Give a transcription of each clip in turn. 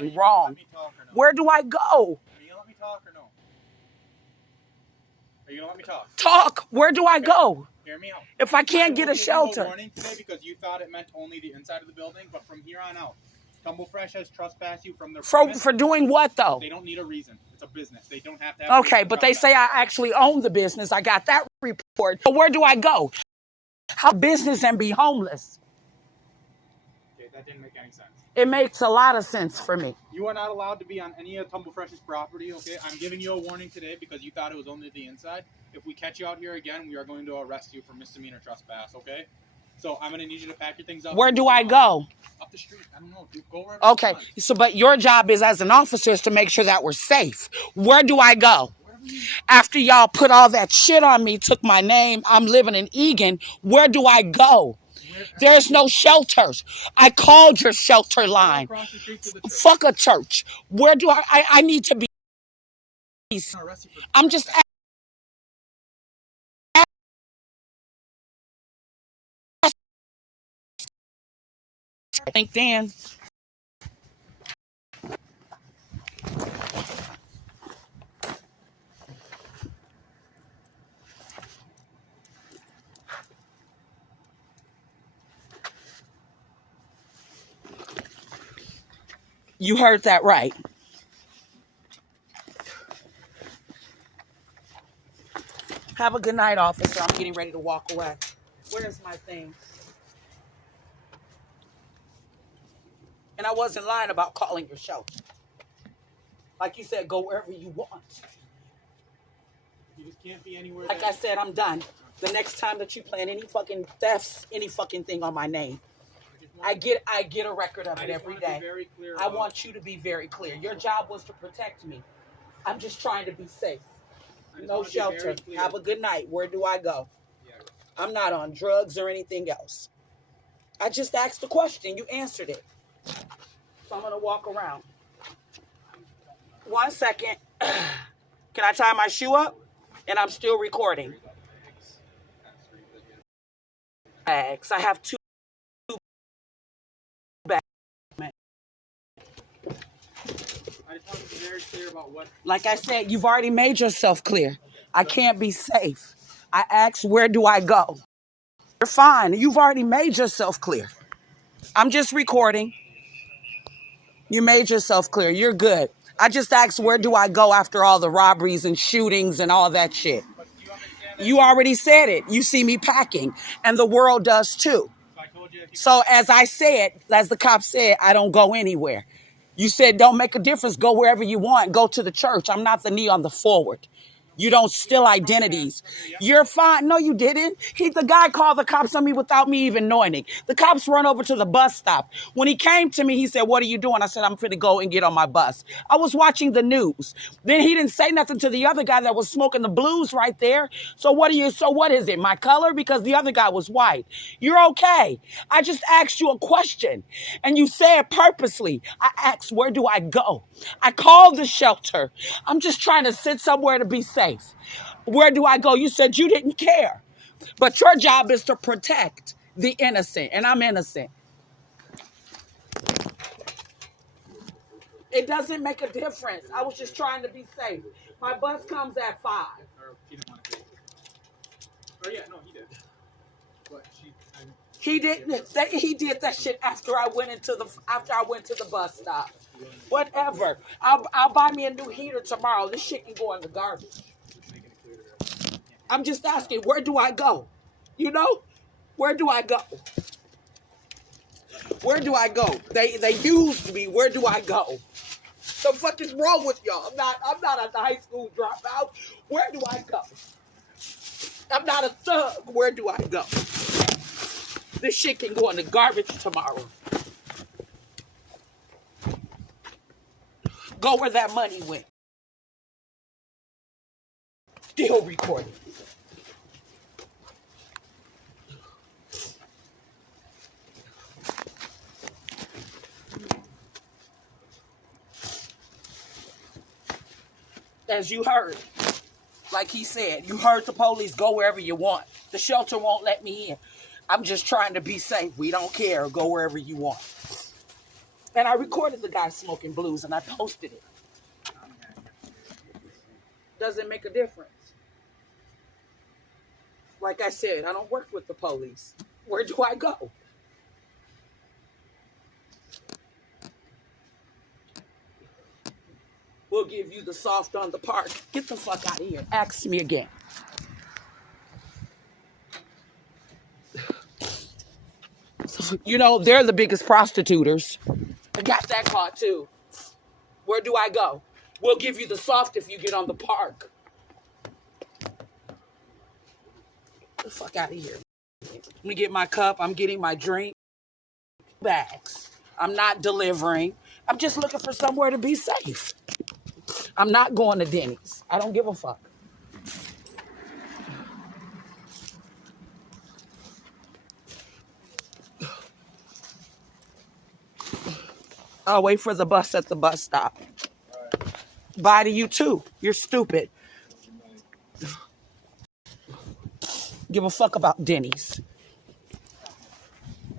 wrong. Let me talk or no? Where do I go? Are you gonna let me talk or no? Are you gonna let me talk? Talk. Where do I go? Hear me out. If I can't get a will give you shelter. warning today because you thought it meant only the inside of the building, but from here on out, Tumble Fresh has trespassed you from their premise. For doing what, though? They don't need a reason. It's a business. They don't have to have Okay, but they say I actually own the business. I got that report. But where do I go? How business and be homeless? Okay, that didn't make any sense. It makes a lot of sense for me. You are not allowed to be on any of Tumble Fresh's property, okay? I'm giving you a warning today because you thought it was only the inside. If we catch you out here again, we are going to arrest you for misdemeanor trespass, okay? So I'm going to need you to pack your things up. Where do I go? Up the street. I don't know. Dude, go wherever Okay, you want. so but your job is as an officer is to make sure that we're safe. Where do I go? After y'all put all that shit on me, took my name, I'm living in Egan, where do I go? There's no shelters. I called your shelter line. Across the street to the church. Fuck a church. Where do I need to be? I'm just LinkedIn. You heard that right. Have a good night, officer. I'm getting ready to walk away. Where's my thing? And I wasn't lying about calling your shelter. Like you said, go wherever you want. You just can't be anywhere. Like I said, I'm done. The next time that you plan any fucking thefts, any fucking thing on my name, I get a record of it every day. I want you to be very clear. Your job was to protect me. I'm just trying to be safe. No shelter. Have a good night. Where do I go? I'm not on drugs or anything else. I just asked a question. You answered it. So I'm going to walk around. 1 second. Can I tie my shoe up? And I'm still recording. Bags. I have 2 bags. I just want to be very clear about what. Like I said, you've already made yourself clear. I can't be safe. I asked, where do I go? You're fine. You've already made yourself clear. I'm just recording. You made yourself clear. You're good. I just asked, where do I go after all the robberies and shootings and all that shit? You already said it. You see me packing, and the world does too. So as I said, as the cop said, I don't go anywhere. You said, don't make a difference. Go wherever you want. Go to the church. I'm not the knee on the forward. You don't steal identities. You're fine. No, you didn't. The guy called the cops on me without me even knowing it. The cops run over to the bus stop. When he came to me, he said, what are you doing? I said, I'm finna go and get on my bus. I was watching the news. Then he didn't say nothing to the other guy that was smoking the blues right there. So what is it? My color? Because the other guy was white. You're okay. I just asked you a question and you said purposely. I asked, where do I go? I called the shelter. I'm just trying to sit somewhere to be safe. Where do I go? You said you didn't care. But your job is to protect the innocent, and I'm innocent. It doesn't make a difference. I was just trying to be safe. My bus comes at 5. He didn't want to take it. Oh yeah, no, he did. But he didn't. He did that shit after I went to the bus stop. Whatever. I'll buy me a new heater tomorrow. This shit can go in the garbage. I'm just asking, where do I go? You know? Where do I go? Where do I go? They used me. Where do I go? The fuck is wrong with y'all? I'm not a high school dropout. Where do I go? I'm not a thug. Where do I go? This shit can go in the garbage tomorrow. Go where that money went. Still recording. As you heard, like he said, you heard the police, go wherever you want. The shelter won't let me in. I'm just trying to be safe. We don't care. Go wherever you want. And I recorded the guy smoking blues and I posted it. Doesn't make a difference. Like I said, I don't work with the police. Where do I go? We'll give you the soft on the park. Get the fuck out of here. Ask me again. You know, they're the biggest prostituters. I got that caught too. Where do I go? We'll give you the soft if you get on the park. Get the fuck out of here. Let me get my cup. I'm getting my drink. Bags. I'm not delivering. I'm just looking for somewhere to be safe. I'm not going to Denny's. I don't give a fuck. I'll wait for the bus at the bus stop. Bye to you too. You're stupid. Give a fuck about Denny's.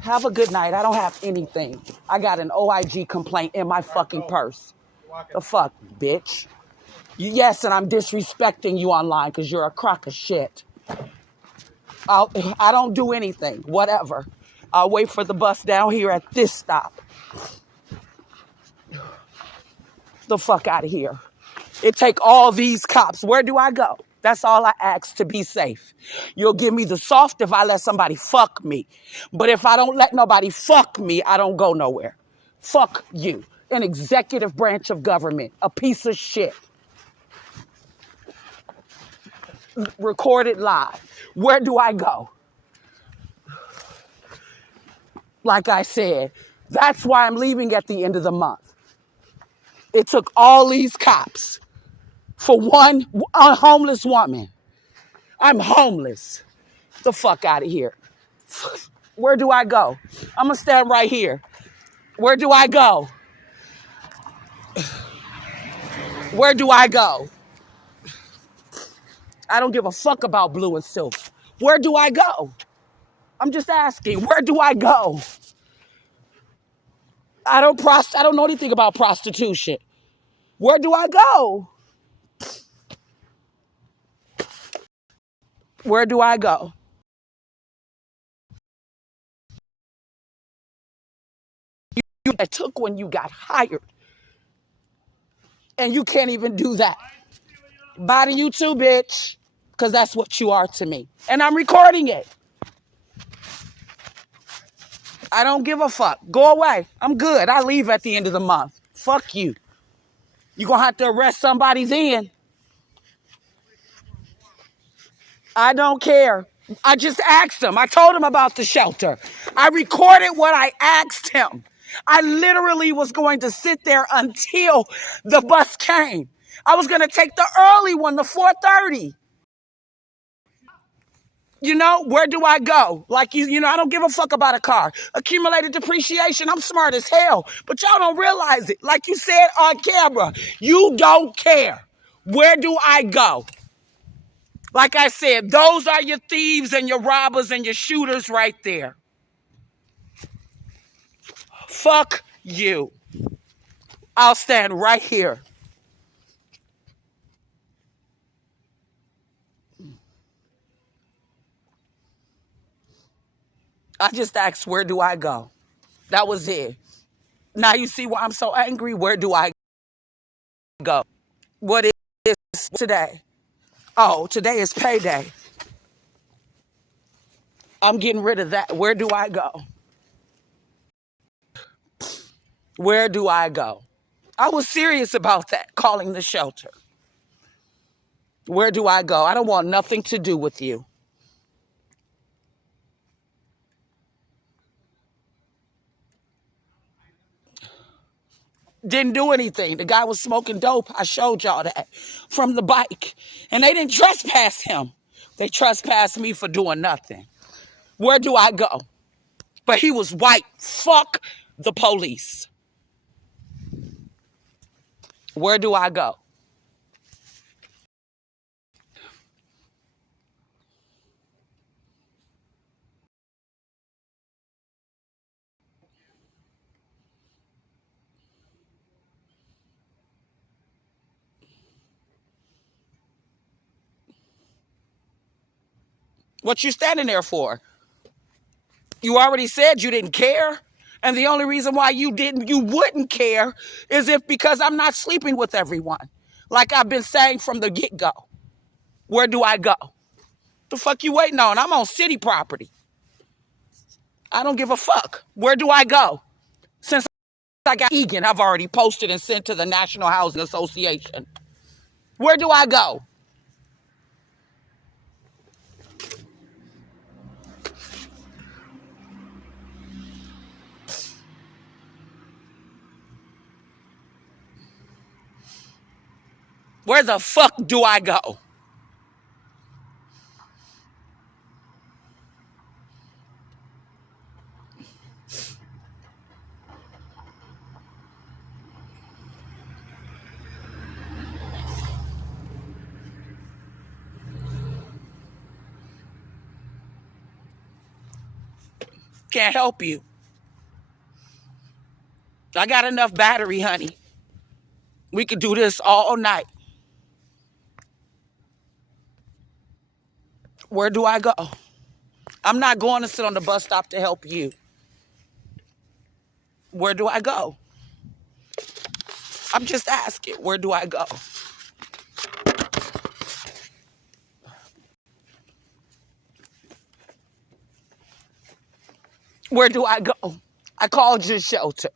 Have a good night. I don't have anything. I got an OIG complaint in my fucking purse. The fuck, bitch. Yes, and I'm disrespecting you online because you're a crock of shit. I don't do anything. Whatever. I'll wait for the bus down here at this stop. The fuck out of here. It take all these cops. Where do I go? That's all I ask to be safe. You'll give me the soft if I let somebody fuck me. But if I don't let nobody fuck me, I don't go nowhere. Fuck you. An executive branch of government. A piece of shit. Recorded live. Where do I go? Like I said, that's why I'm leaving at the end of the month. It took all these cops for one homeless woman. I'm homeless. The fuck out of here. Where do I go? I'm going to stand right here. Where do I go? Where do I go? I don't give a fuck about blue and silk. Where do I go? I'm just asking, where do I go? I don't know anything about prostitution. Where do I go? Where do I go? You took when you got hired. And you can't even do that. Bye to you too, bitch. Because that's what you are to me. And I'm recording it. I don't give a fuck. Go away. I'm good. I leave at the end of the month. Fuck you. You're going to have to arrest somebody then. I don't care. I just asked him. I told him about the shelter. I recorded what I asked him. I literally was going to sit there until the bus came. I was going to take the early one, the 4:30. You know, where do I go? Like, you know, I don't give a fuck about a car. Accumulated depreciation, I'm smart as hell. But y'all don't realize it. Like you said on camera, you don't care. Where do I go? Like I said, those are your thieves and your robbers and your shooters right there. Fuck you. I'll stand right here. I just asked, where do I go? That was it. Now you see why I'm so angry. Where do I go? What is today? Oh, today is payday. I'm getting rid of that. Where do I go? Where do I go? I was serious about that, calling the shelter. Where do I go? I don't want nothing to do with you. Didn't do anything. The guy was smoking dope. I showed y'all that from the bike. And they didn't trespass him. They trespassed me for doing nothing. Where do I go? But he was white. Fuck the police. Where do I go? What you standing there for? You already said you didn't care. And the only reason why you wouldn't care is if because I'm not sleeping with everyone. Like I've been saying from the get-go. Where do I go? The fuck you waiting on? I'm on city property. I don't give a fuck. Where do I go? Since I got Egan, I've already posted and sent to the National Housing Association. Where do I go? Where the fuck do I go? Can't help you. I got enough battery, honey. We could do this all night. Where do I go? I'm not going to sit on the bus stop to help you. Where do I go? I'm just asking, where do I go? Where do I go? I called your shelter.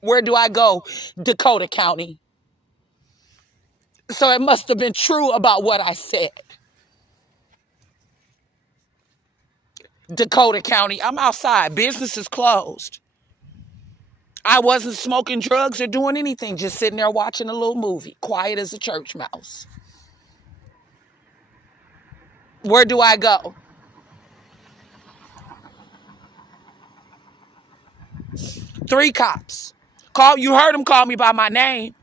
Where do I go? Dakota County. So it must have been true about what I said. Dakota County. I'm outside. Business is closed. I wasn't smoking drugs or doing anything, just sitting there watching a little movie, quiet as a church mouse. Where do I go? Three cops. You heard them call me by my name.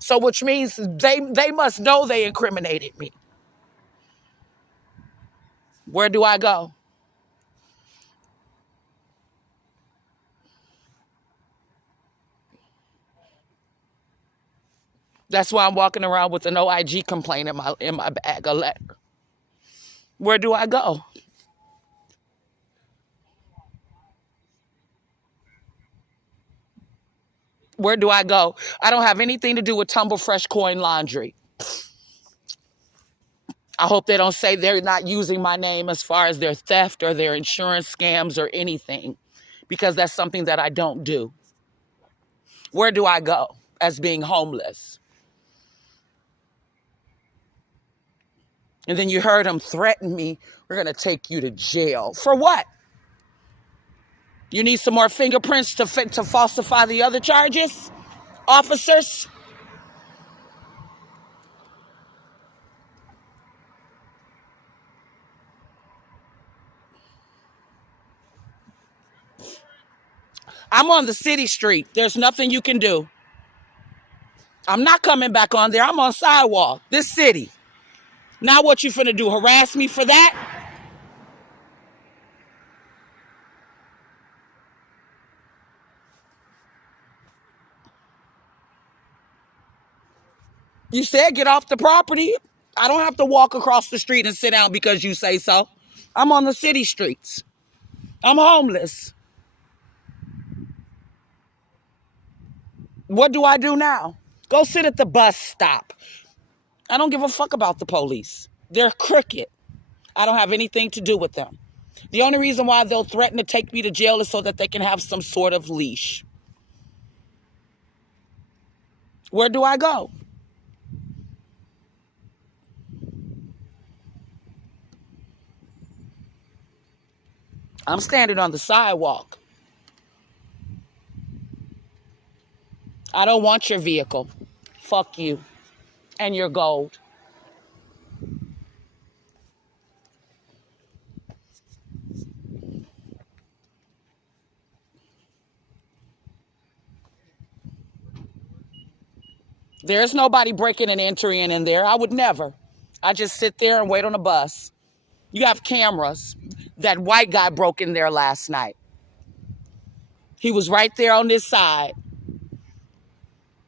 So which means they must know they incriminated me. Where do I go? That's why I'm walking around with an OIG complaint in my bag, a letter. Where do I go? Where do I go? I don't have anything to do with Tumble Fresh Coin Laundry. I hope they don't say they're not using my name as far as their theft or their insurance scams or anything, because that's something that I don't do. Where do I go as being homeless? And then you heard him threaten me. We're going to take you to jail. For what? You need some more fingerprints to falsify the other charges? Officers? I'm on the city street. There's nothing you can do. I'm not coming back on there. I'm on sidewalk. This city. Now what you finna do? Harass me for that? You said get off the property. I don't have to walk across the street and sit down because you say so. I'm on the city streets. I'm homeless. What do I do now? Go sit at the bus stop. I don't give a fuck about the police. They're crooked. I don't have anything to do with them. The only reason why they'll threaten to take me to jail is so that they can have some sort of leash. Where do I go? I'm standing on the sidewalk. I don't want your vehicle. Fuck you and your gold. There's nobody breaking and entering in there. I would never. I just sit there and wait on a bus. You have cameras. That white guy broke in there last night. He was right there on this side.